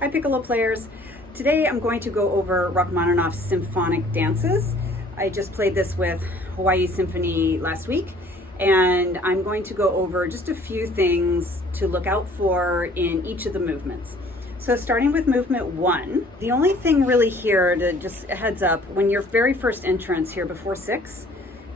Hi Piccolo players. Today I'm going to go over Rachmaninov Symphonic Dances. I just played this with Hawaii Symphony last week, and I'm going to go over just a few things to look out for in each of the movements. So starting with movement 1, the only thing really here to just a heads up, when your very first entrance here before 6,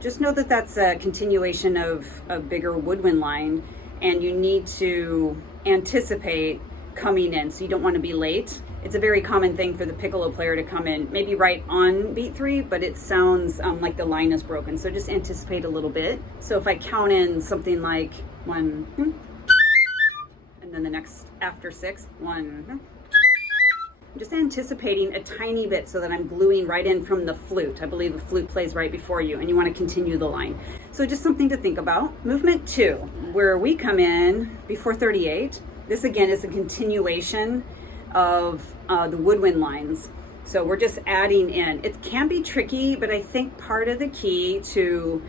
just know that that's a continuation of a bigger woodwind line, and you need to anticipate coming in, so you don't want to be late. It's a very common thing for the piccolo player to come in, maybe right on beat 3, but it sounds like the line is broken. So just anticipate a little bit. So if I count in something like 1, and then the next after 6, 1, I'm just anticipating a tiny bit so that I'm gluing right in from the flute. I believe the flute plays right before you, and you want to continue the line. So just something to think about. Movement 2, where we come in before 38. This again is a continuation of the woodwind lines. So we're just adding in. It can be tricky, but I think part of the key to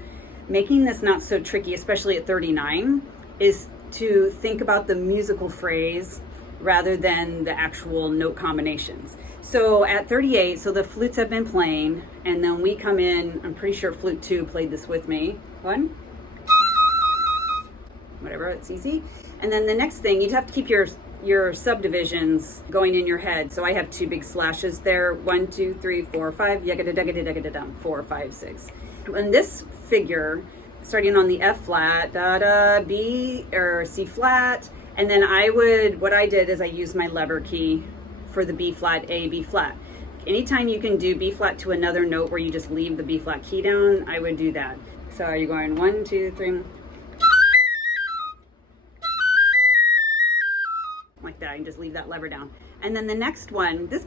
making this not so tricky, especially at 39, is to think about the musical phrase rather than the actual note combinations. So at 38, so the flutes have been playing, and then we come in, I'm pretty sure flute 2 played this with me. 1, whatever, it's easy. And then the next thing, you'd have to keep your subdivisions going in your head. So I have 2 big slashes there. 1, 2, 3, 4, 5, yagadadagadadagadam, 4, 5, 6. And this figure, starting on the F flat, da da, B or C flat, and then what I did is I used my lever key for the B flat, A, B flat. Anytime you can do B flat to another note where you just leave the B flat key down, I would do that. So are you going 1, 2, 3, like that, and just leave that lever down. And then the next one, this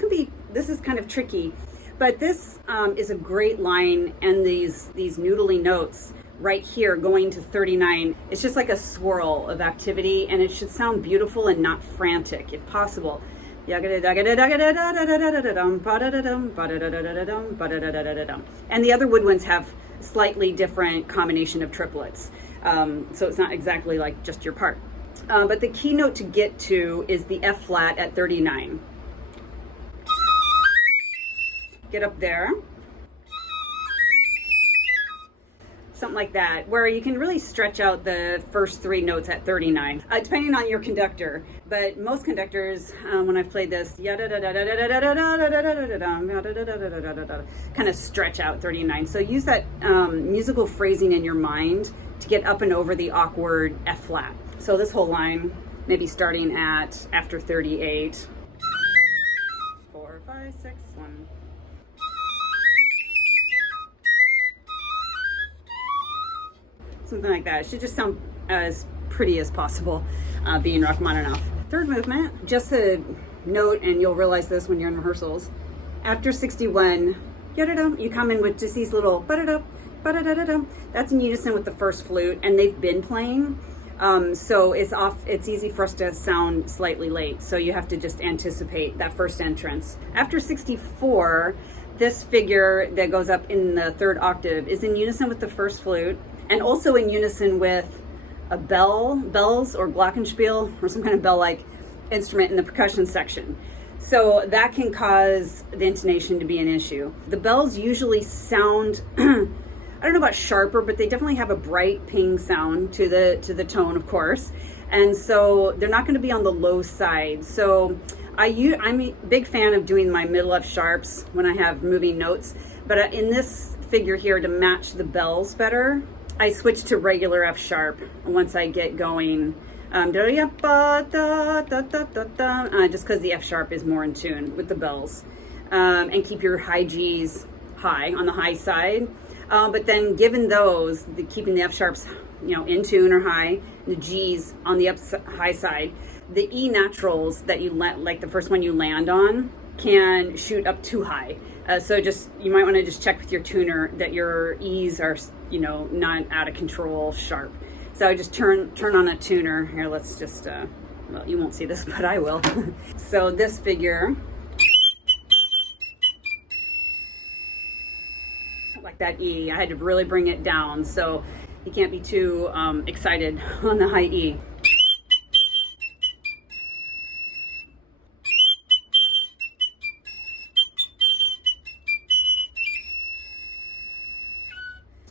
is kind of tricky, but this is a great line, and these noodly notes right here going to 39, it's just like a swirl of activity, and it should sound beautiful and not frantic if possible. And the other woodwinds have slightly different combination of triplets, so it's not exactly like just your part. But the key note to get to is the F flat at 39. Get up there. Something like that, where you can really stretch out the first 3 notes at 39, depending on your conductor. But most conductors, when I've played this, kind of stretch out 39. So use that musical phrasing in your mind to get up and over the awkward F flat. So this whole line, maybe starting at after 38. 4, 5, 6, 1. Something like that. It should just sound as pretty as possible, being Rachmaninoff. Third movement, just a note, and you'll realize this when you're in rehearsals. After 61, you come in with just these little ba-da-da, ba-da-da-da-da. That's in unison with the first flute, and they've been playing. So it's easy for us to sound slightly late. So you have to just anticipate that first entrance. After 64, this figure that goes up in the 3rd octave is in unison with the first flute, and also in unison with a bells or glockenspiel, or some kind of bell-like instrument in the percussion section. So that can cause the intonation to be an issue. The bells usually sound, I don't know about sharper, but they definitely have a bright ping sound to the tone, of course. And so they're not going to be on the low side. So I'm a big fan of doing my middle F sharps when I have moving notes. But in this figure here, to match the bells better, I switch to regular F sharp once I get going. Just because the F sharp is more in tune with the bells. And keep your high G's high, on the high side. But then given those, keeping the F sharps, in tune or high, the G's on the high side, the E naturals that you like the first one you land on can shoot up too high. So you might want to just check with your tuner that your E's are, not out of control sharp. So I just turn on a tuner. Here, let's just, well, you won't see this, but I will. So this figure, like that E, I had to really bring it down. So you can't be too excited on the high E.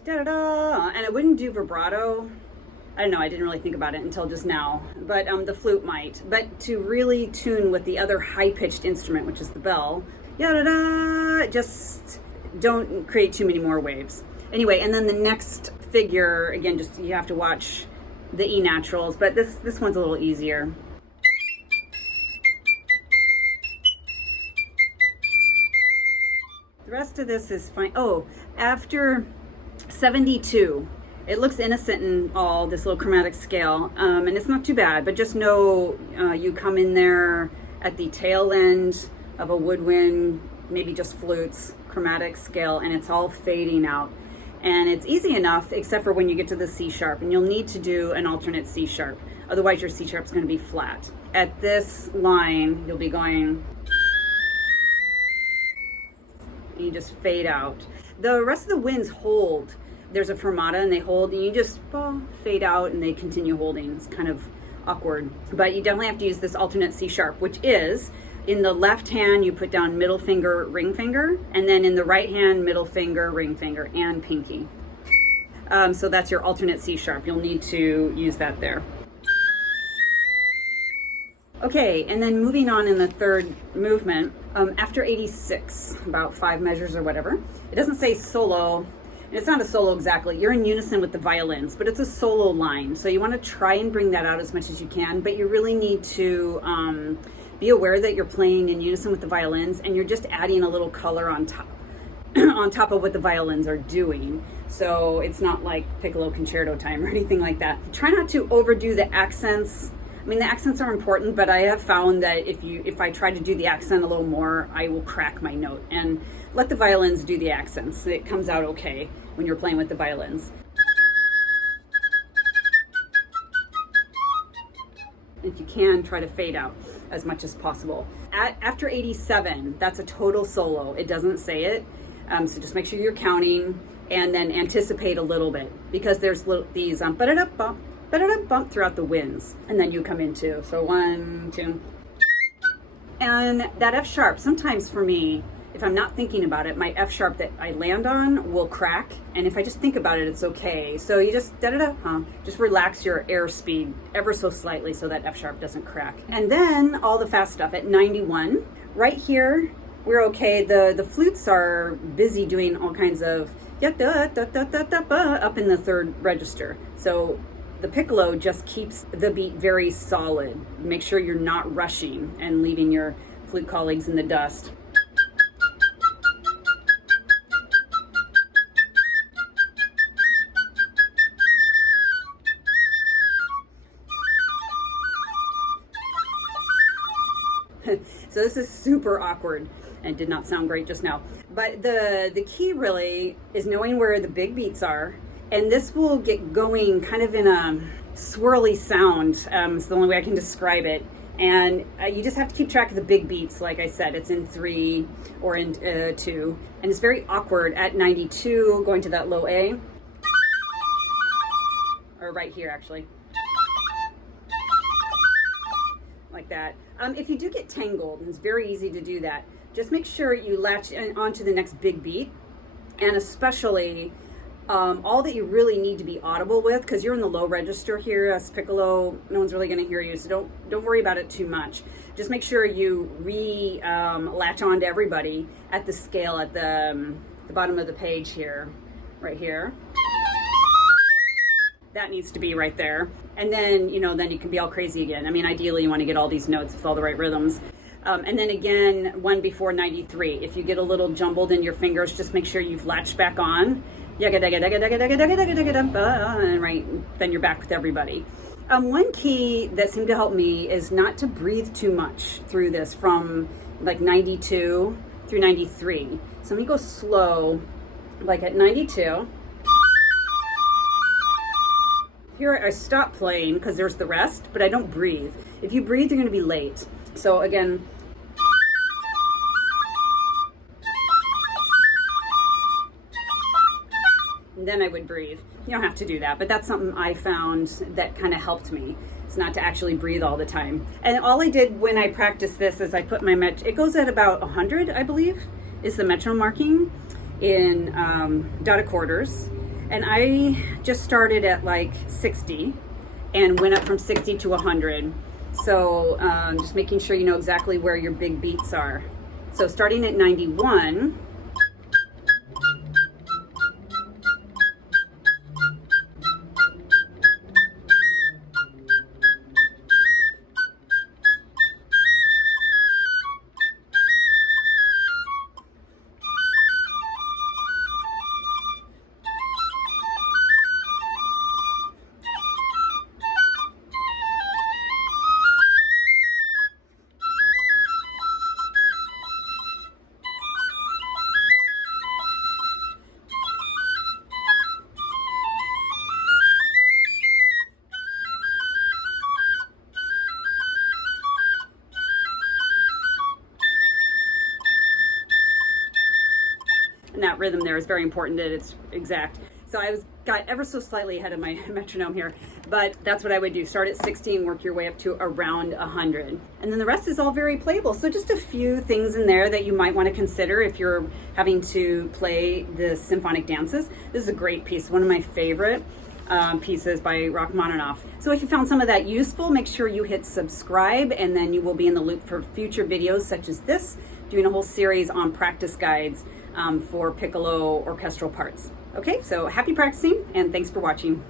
da-da-da, and it wouldn't do vibrato. I don't know, I didn't really think about it until just now, but the flute might. But to really tune with the other high-pitched instrument, which is the bell, da-da-da, just don't create too many more waves. Anyway, and then the next figure, again, just you have to watch the E naturals, but this one's a little easier. The rest of this is fine. Oh, after 72, it looks innocent in all, this little chromatic scale, and it's not too bad, but just know you come in there at the tail end of a woodwind, maybe just flutes, chromatic scale, and it's all fading out. And it's easy enough, except for when you get to the C sharp, and you'll need to do an alternate C sharp. Otherwise, your C sharp's going to be flat. At this line, you'll be going, and you just fade out. The rest of the winds hold. There's a fermata, and they hold, and you just fade out, and they continue holding. It's kind of awkward. But you definitely have to use this alternate C sharp, which is, in the left hand, you put down middle finger, ring finger, and then in the right hand, middle finger, ring finger, and pinky. So that's your alternate C sharp. You'll need to use that there. Okay, and then moving on in the third movement, after 86, about 5 measures or whatever, it doesn't say solo, and it's not a solo exactly. You're in unison with the violins, but it's a solo line. So you want to try and bring that out as much as you can, but you really need to be aware that you're playing in unison with the violins, and you're just adding a little color on top, on top of what the violins are doing. So it's not like Piccolo concerto time or anything like that. Try not to overdo the accents. I mean, the accents are important, but I have found that if I try to do the accent a little more, I will crack my note. And let the violins do the accents. It comes out okay when you're playing with the violins. If you can, try to fade out as much as possible. After 87, that's a total solo. It doesn't say it, so just make sure you're counting and then anticipate a little bit, because there's these ba-da-da-bump, ba-da-da-bump throughout the winds, and then you come into, so 1, 2. And that F sharp, sometimes for me, if I'm not thinking about it, my F sharp that I land on will crack, and if I just think about it, it's okay. So you just just relax your air speed ever so slightly so that F sharp doesn't crack. And then all the fast stuff at 91, right here, we're okay. The flutes are busy doing all kinds of up in the third register. So the piccolo just keeps the beat very solid. Make sure you're not rushing and leaving your flute colleagues in the dust. So this is super awkward and did not sound great just now. But the key really is knowing where the big beats are, and this will get going kind of in a swirly sound. It's the only way I can describe it. And you just have to keep track of the big beats. Like I said, it's in 3 or in 2. And it's very awkward at 92, going to that low A. Or right here, actually. Like that. If you do get tangled, and it's very easy to do that, just make sure you latch onto the next big beat, and especially all that you really need to be audible with, because you're in the low register here as piccolo. No one's really going to hear you, so don't worry about it too much. Just make sure you latch on to everybody at the scale at the bottom of the page here, right here. That needs to be right there. And then, then you can be all crazy again. I mean, ideally you want to get all these notes with all the right rhythms. And then again, one before 93. If you get a little jumbled in your fingers, just make sure you've latched back on. And right, then you're back with everybody. One key that seemed to help me is not to breathe too much through this from like 92 through 93. So let me go slow, like at 92. Here I stop playing because there's the rest, but I don't breathe. If you breathe, you're going to be late. So again, and then I would breathe. You don't have to do that, but that's something I found that kind of helped me. It's not to actually breathe all the time. And all I did when I practiced this is I put my it goes at about 100, I believe, is the metronome marking in dotted quarters. And I just started at like 60 and went up from 60 to 100. So just making sure you know exactly where your big beats are. So starting at 91, and that rhythm there is very important that it's exact. So I got ever so slightly ahead of my metronome here, but that's what I would do. Start at 60 and work your way up to around 100. And then the rest is all very playable. So just a few things in there that you might want to consider if you're having to play the symphonic dances. This is a great piece, one of my favorite pieces by Rachmaninov. So if you found some of that useful, make sure you hit subscribe, and then you will be in the loop for future videos such as this, doing a whole series on practice guides for piccolo orchestral parts. Okay, so happy practicing, and thanks for watching.